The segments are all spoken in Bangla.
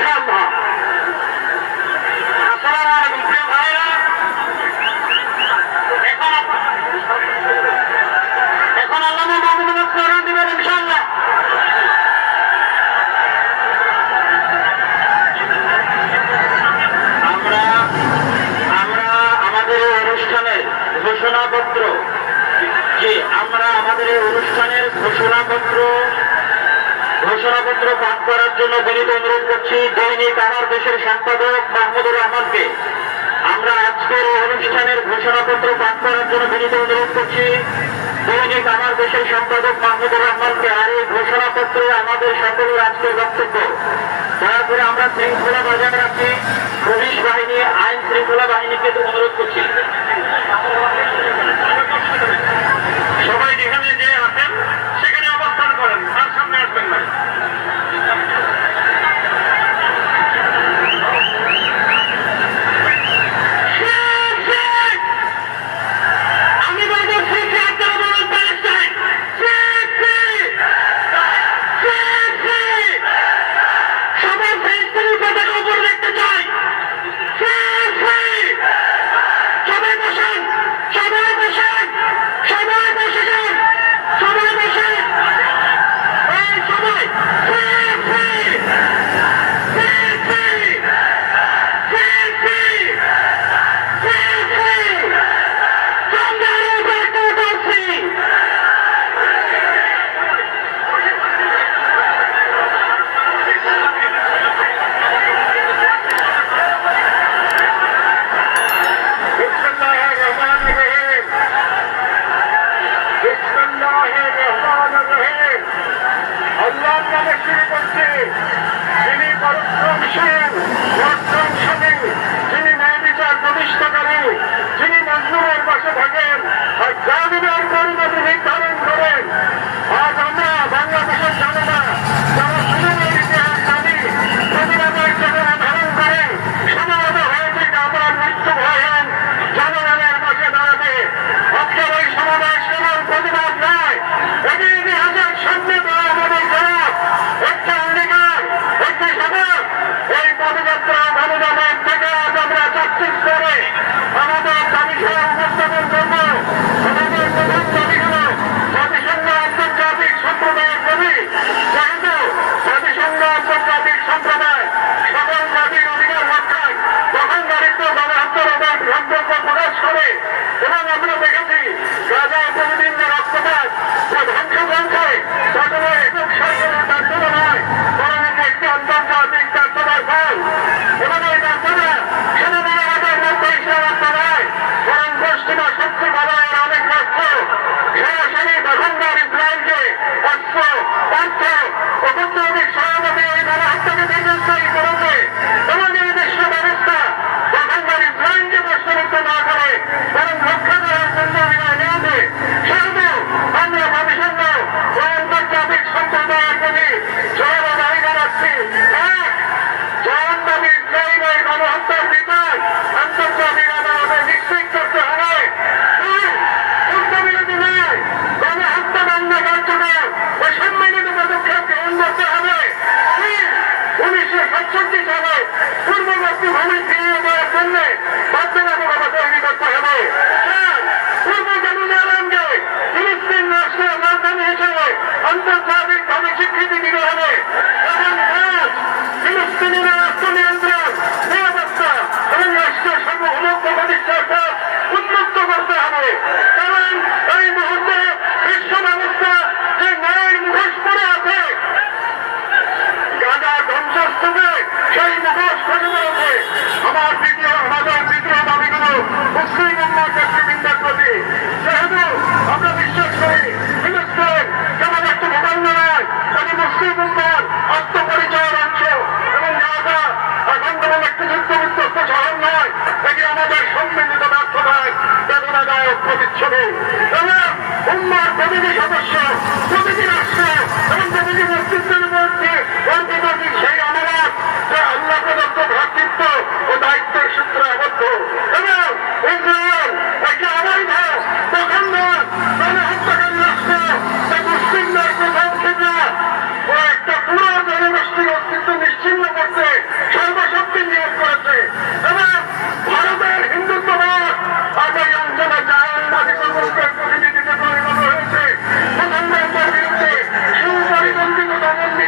ইনশাআল্লাহ। আসসালামু আলাইকুম প্রিয় ভাইরা, এখন আল্লাহ মাহমুদুল্লাহ স্মরণ দিবেন ইনশাআল্লাহ। আমরা আমাদের অনুষ্ঠানের ঘোষণাপত্র পাঠ করার জন্য বিনীত অনুরোধ করছি দৈনিক আমার দেশের সম্পাদক মাহমুদুর রহমানকে। আমরা আজকের অনুষ্ঠানের ঘোষণাপত্র পাঠ করার জন্য বিনীত অনুরোধ করছি দৈনিক আমার দেশের সম্পাদক মাহমুদুর রহমানকে। আর এই ঘোষণাপত্রে আমাদের সকলের আজকের বক্তব্য। দয়া করে আমরা শৃঙ্খলা বজায় রাখি। পুলিশ বাহিনী, আইন শৃঙ্খলা বাহিনীকে অনুরোধ করছি সবাই যেখানে যে আছেন সেখানে অবস্থান করেন, তার সামনে আসবেন না।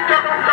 নির্যাতন